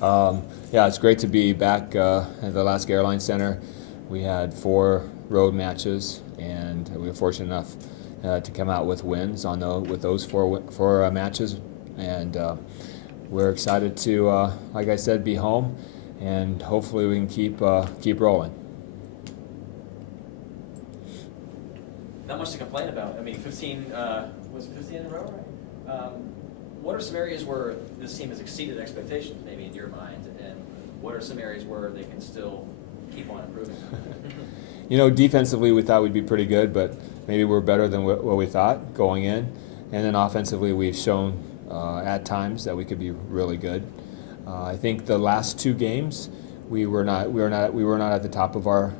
Yeah, it's great to be back at the Alaska Airlines Center. We had 4 road matches, and we were fortunate enough to come out with wins with those four matches. And we're excited to, like I said, be home, and hopefully we can keep rolling. Not much to complain about. I mean, 15 was it 15 in a row, right? What are some areas where this team has exceeded expectations, maybe in your mind, and what are some areas where they can still keep on improving? Defensively we thought we'd be pretty good, but maybe we're better than what we thought going in. And then offensively, we've shown at times that we could be really good. I think the last 2 games we were not at the top of our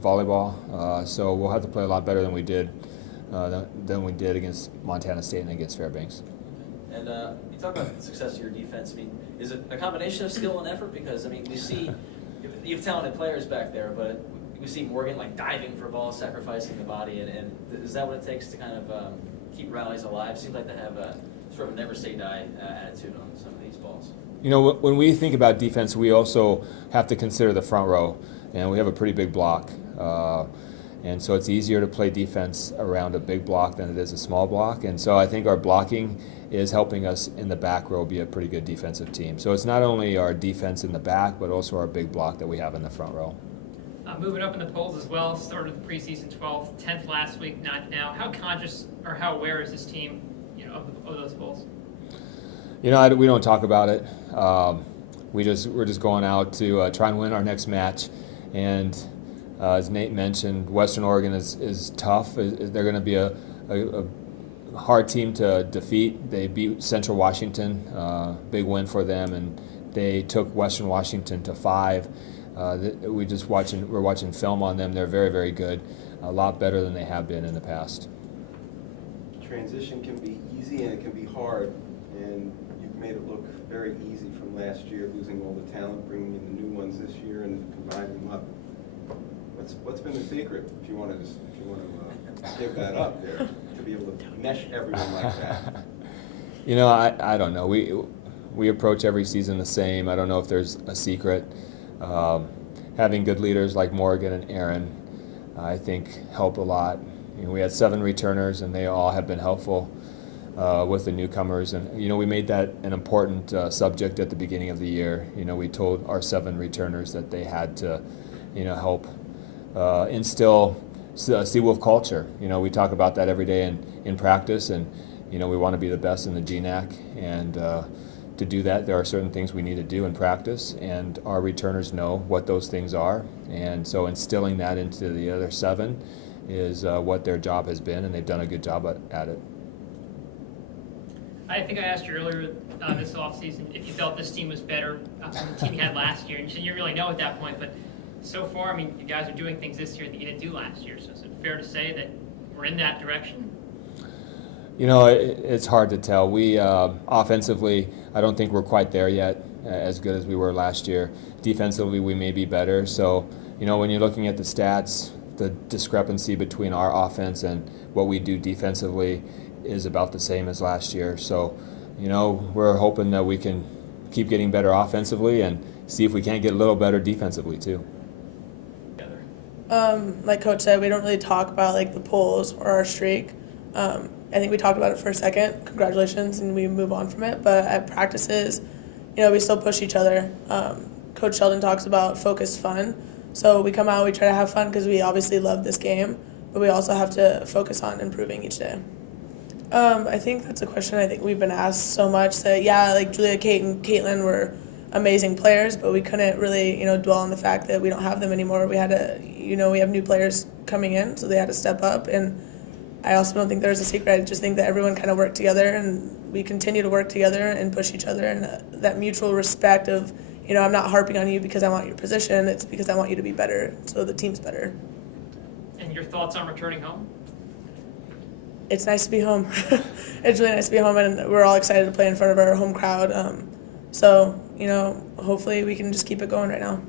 volleyball. So we'll have to play a lot better than we did against Montana State and against Fairbanks. And you talk about the success of your defense. I mean, is it a combination of skill and effort? Because I mean, we see you have talented players back there, but we see Morgan diving for balls, sacrificing the body, and is that what it takes to kind of keep rallies alive? Seems like they have a sort of a never say die attitude on some of these balls. When we think about defense, we also have to consider the front row, and we have a pretty big block. And so it's easier to play defense around a big block than it is a small block. And so I think our blocking is helping us in the back row be a pretty good defensive team. So it's not only our defense in the back, but also our big block that we have in the front row. Moving up in the polls as well, started the preseason 12th, 10th last week, 9th now. How conscious or how aware is this team, of those polls? We don't talk about it. We're just going out to try and win our next match. And as Nate mentioned, Western Oregon is tough. They're going to be a hard team to defeat. They beat Central Washington, big win for them, and they took Western Washington to 5. We're watching film on them. They're very, very good, a lot better than they have been in the past. Transition can be easy and it can be hard, and you've made it look very easy from last year, losing all the talent, bringing in the new ones this year, and combining them up. What's been the secret, if you want to give that up there, to be able to mesh everyone like that? I don't know. We approach every season the same. I don't know if there's a secret. Having good leaders like Morgan and Aaron, I think, help a lot. We had 7 returners, and they all have been helpful with the newcomers. And we made that an important subject at the beginning of the year. We told our 7 returners that they had to, help instill Seawolf culture. We talk about that every day in practice, and we want to be the best in the GNAC, and to do that, there are certain things we need to do in practice, and our returners know what those things are. And so instilling that into the other 7 is what their job has been, and they've done a good job at it. I think I asked you earlier this offseason if you felt this team was better than the team you had last year, and you said you didn't really know at that point. But so far, I mean, you guys are doing things this year that you didn't do last year. So is it fair to say that we're in that direction? It's hard to tell. We offensively, I don't think we're quite there yet, as good as we were last year. Defensively, we may be better. So, when you're looking at the stats, the discrepancy between our offense and what we do defensively is about the same as last year. So, we're hoping that we can keep getting better offensively and see if we can't get a little better defensively too. Like Coach said, we don't really talk about the polls or our streak. I think we talked about it for a second. Congratulations, and we move on from it. But at practices, we still push each other. Coach Sheldon talks about focused fun. So we come out, we try to have fun because we obviously love this game, but we also have to focus on improving each day. I think that's a question I think we've been asked so much that, Julia, Kate, and Caitlin were amazing players, but we couldn't really, dwell on the fact that we don't have them anymore. We had to, we have new players coming in, so they had to step up. And I also don't think there's a secret. I just think that everyone kind of worked together, and we continue to work together and push each other, and that mutual respect of, I'm not harping on you because I want your position. It's because I want you to be better, so the team's better. And your thoughts on returning home? It's nice to be home. It's really nice to be home, and we're all excited to play in front of our home crowd. So, hopefully we can just keep it going right now.